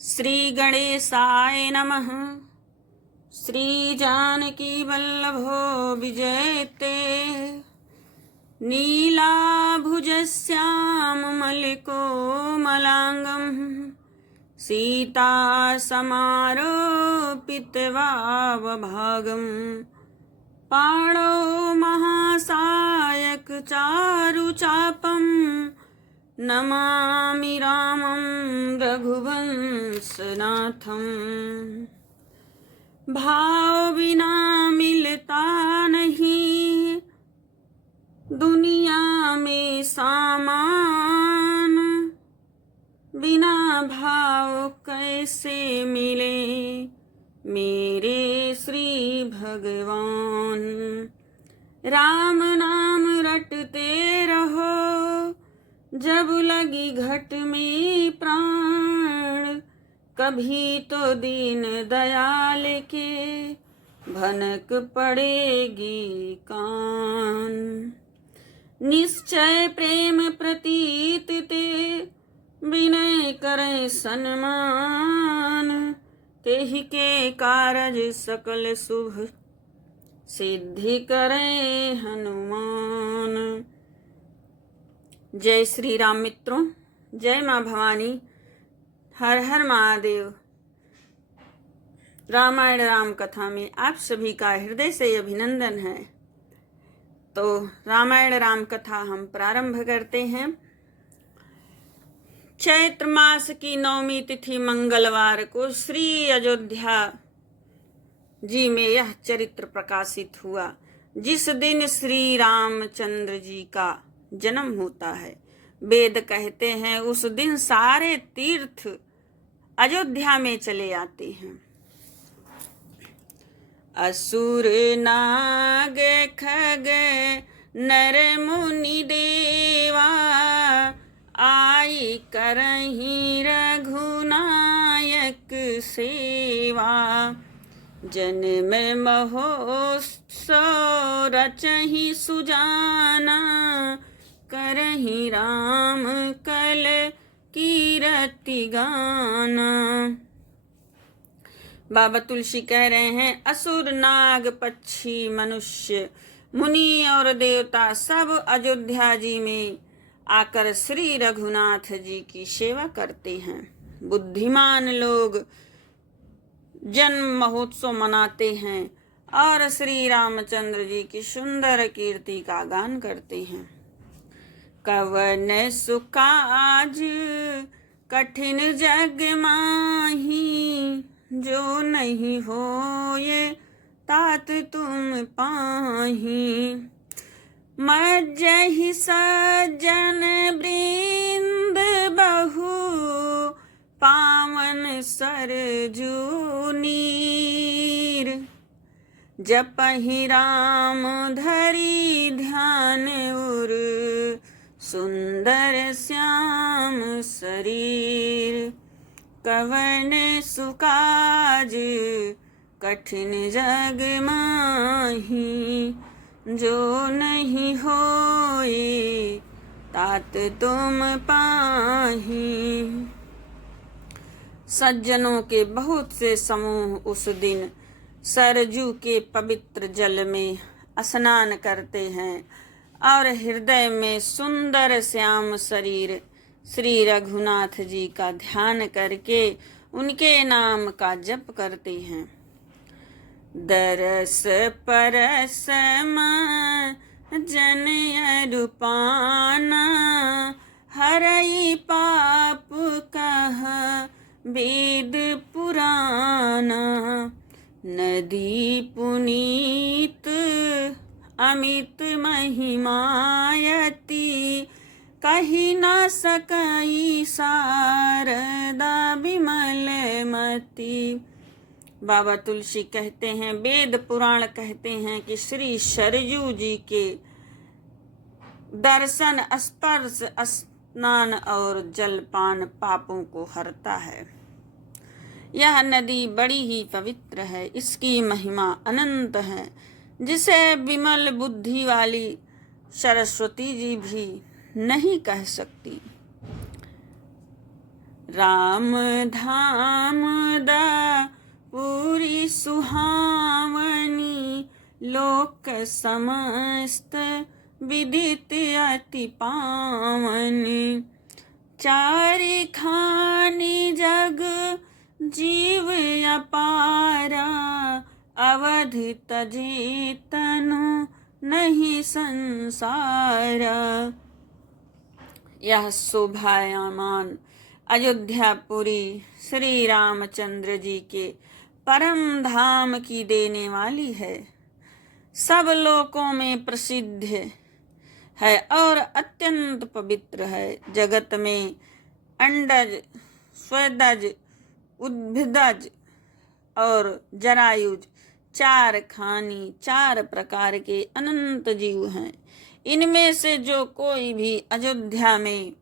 श्री गणेशाय नमः। श्री जानकी वल्लभो विजयते नीलाभुजश्याममलिकोमलाङ्गं सीता समारोपितवावभागं पाणौ महासायक चारुचापं नमामि रामं रघुवंशनाथं। भाव बिना मिलता नहीं दुनिया में सामान, बिना भाव कैसे मिले मेरे श्री भगवान। राम नाम रटते रहो जब लगी घट में प्राण, कभी तो दीन दयाल के भनक पड़ेगी कान। निश्चय प्रेम प्रतीत ते विनय करें सन्मान, तेहि के कारज सकल शुभ सिद्धि करें हनुमान। जय श्री राम मित्रों, जय माँ भवानी, हर हर महादेव। रामायण राम कथा में आप सभी का हृदय से अभिनंदन है। तो रामायण राम कथा हम प्रारंभ करते हैं। चैत्र मास की 9वीं तिथि मंगलवार को श्री अयोध्या जी में यह चरित्र प्रकाशित हुआ, जिस दिन श्री रामचंद्र जी का जन्म होता है। वेद कहते हैं उस दिन सारे तीर्थ अयोध्या में चले आते हैं। असुर नाग खग नर मुनि देवा, आई करहीं रघुनायक सेवा। जन्म महोत्सव रचहि सुजाना, करहीं राम कल कीरति गाना। बाबा तुलसी कह रहे हैं, असुर नाग पक्षी मनुष्य मुनि और देवता सब अयोध्या जी में आकर श्री रघुनाथ जी की सेवा करते हैं। बुद्धिमान लोग जन्म महोत्सव मनाते हैं और श्री रामचंद्र जी की सुंदर कीर्ति का गान करते हैं। कवन सुकाज कठिन जग माही, जो नहीं होए तात तुम पाही। मज्जहि सज्जन वृंद बहु, पावन सरजू नीर। जपहि राम धरि ध्यान उर, सुंदर श्याम शरीर। कवन सुकाज कठिन जग माही, जो नहीं होए तात तुम पाही। सज्जनों के बहुत से समूह उस दिन सरजू के पवित्र जल में स्नान करते हैं और हृदय में सुंदर श्याम शरीर श्री रघुनाथ जी का ध्यान करके उनके नाम का जप करते हैं। दरस परस जन रूपाना, हरई पाप कह वेद पुराना। नदी पुनीत अमित महिमायति, कही न सकई शारदा विमल मति। बाबा तुलसी कहते हैं, वेद पुराण कहते हैं कि श्री सरजू जी के दर्शन, स्पर्श, स्नान और जलपान पापों को हरता है। यह नदी बड़ी ही पवित्र है, इसकी महिमा अनंत है, जिसे विमल बुद्धि वाली सरस्वती जी भी नहीं कह सकती। राम धाम दा पूरी सुहावनी, लोक समस्त विदित अति पावनी। चारि खानी जग जीव अपारा, अवधि तजे तनु नहीं संसारा। यह शोभायमान अयोध्यापुरी श्री रामचंद्र जी के परम धाम की देने वाली है। सब लोकों में प्रसिद्ध है और अत्यंत पवित्र है। जगत में अंडज, स्वेदज, उद्भिदज और जरायुज चार खानी, चार प्रकार के अनंत जीव हैं। इनमें से जो कोई भी अयोध्या में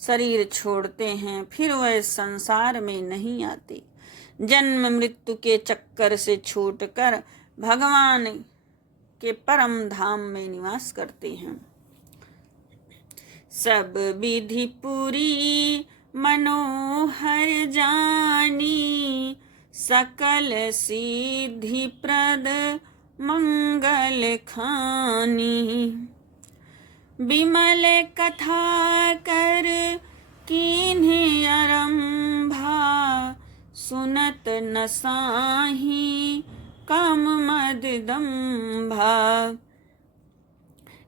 शरीर छोड़ते हैं, फिर वह संसार में नहीं आते। जन्म मृत्यु के चक्कर से छूटकर भगवान के परम धाम में निवास करते हैं। सब विधि पूरी मनोहर जानी, सकल सिद्धि प्रद मंगल खानी। विमल कथा कर कीन्ह आरंभा, सुनत न साही काम मद दंभा।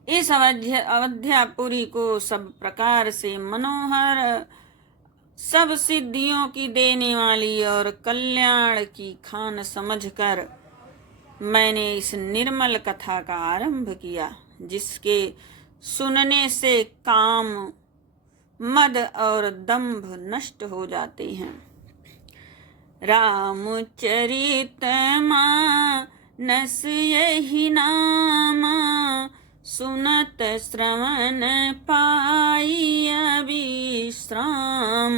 इस अवध्यापुरी को सब प्रकार से मनोहर, सब सिद्धियों की देने वाली और कल्याण की खान समझकर मैंने इस निर्मल कथा का आरंभ किया, जिसके सुनने से काम, मद और दंभ नष्ट हो जाते हैं। रामचरित मानस यही नामा, सुनत श्रवण पाई विश्राम।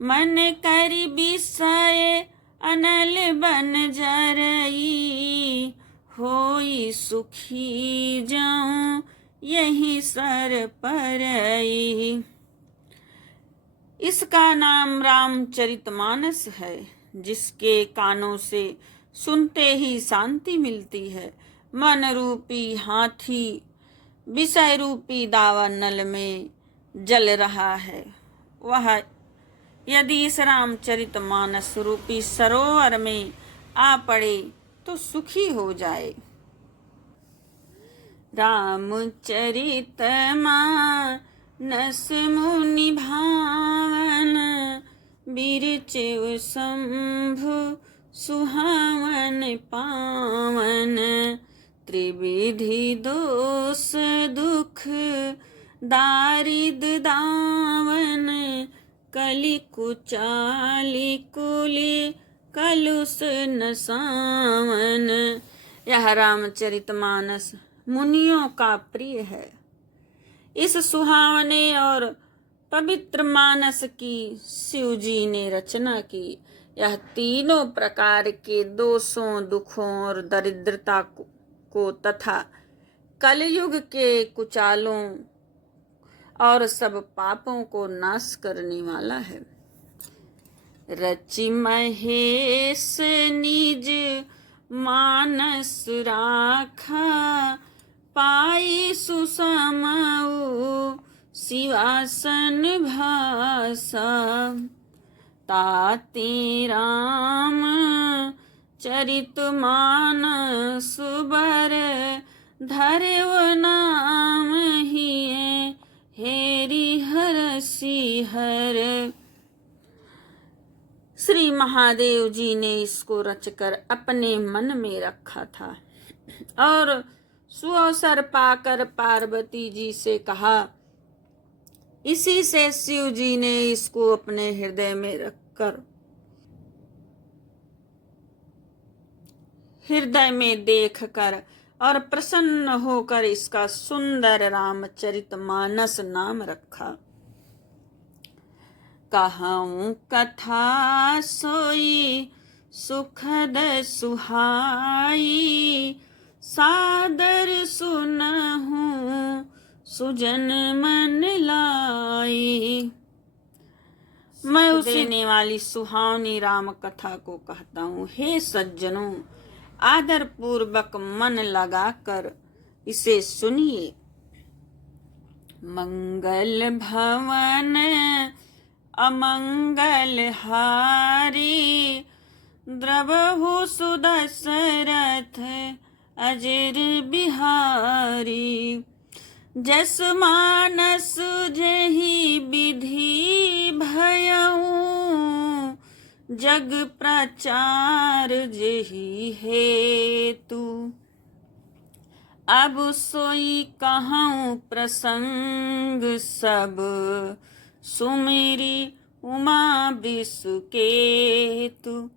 मन करि विषय अनल बन जरई, होई सुखी जाऊं यही सर परई। इसका नाम रामचरितमानस है, जिसके कानों से सुनते ही शांति मिलती है। मन रूपी हाथी विषय रूपी दावानल में जल रहा है, वह यदि इस रामचरितमानस रूपी सरोवर में आ पड़े तो सुखी हो जाए। रामचरित मानस मुनि भावन, बिरचिव शंभु सुहावन पावन। त्रिविधि दोष दुख दारिद दावन, कलि कुचाली कुली कलुष नसावन। यह रामचरितमानस मुनियों का प्रिय है। इस सुहावने और पवित्र मानस की शिव जी ने रचना की। यह तीनों प्रकार के दोषों, दुखों और दरिद्रता को तथा कलयुग के कुचालों और सब पापों को नाश करने वाला है। रचि महेश निज मानस राखा, पाई सुसमऊ शिवासन भाषा। ताते राम चरित मानस बर, धरव नाम हिये हेरि हरसि हर। श्री महादेव जी ने इसको रचकर अपने मन में रखा था और सुअवसर पाकर पार्वती जी से कहा। इसी से शिव जी ने इसको अपने हृदय में रखकर हृदय में देखकर और प्रसन्न होकर इसका सुंदर रामचरितमानस नाम रखा। कहूँ कथा सोई सुखद सुहाई, सादर सुनहूँ सुजन मन लाई। मैं उसे देने वाली सुहावनी राम कथा को कहता हूँ। हे सज्जनों, आदर पूर्वक मन लगाकर इसे सुनिए। मंगल भवन अमंगल हारी, द्रवहु सुदशरथ अजर बिहारी। जस मानस जेहि विधि भयउ, जग प्रचार जेहि हेतु। अब सोई कहूँ प्रसंग सब, सुमिरी उमा विसुकेतु।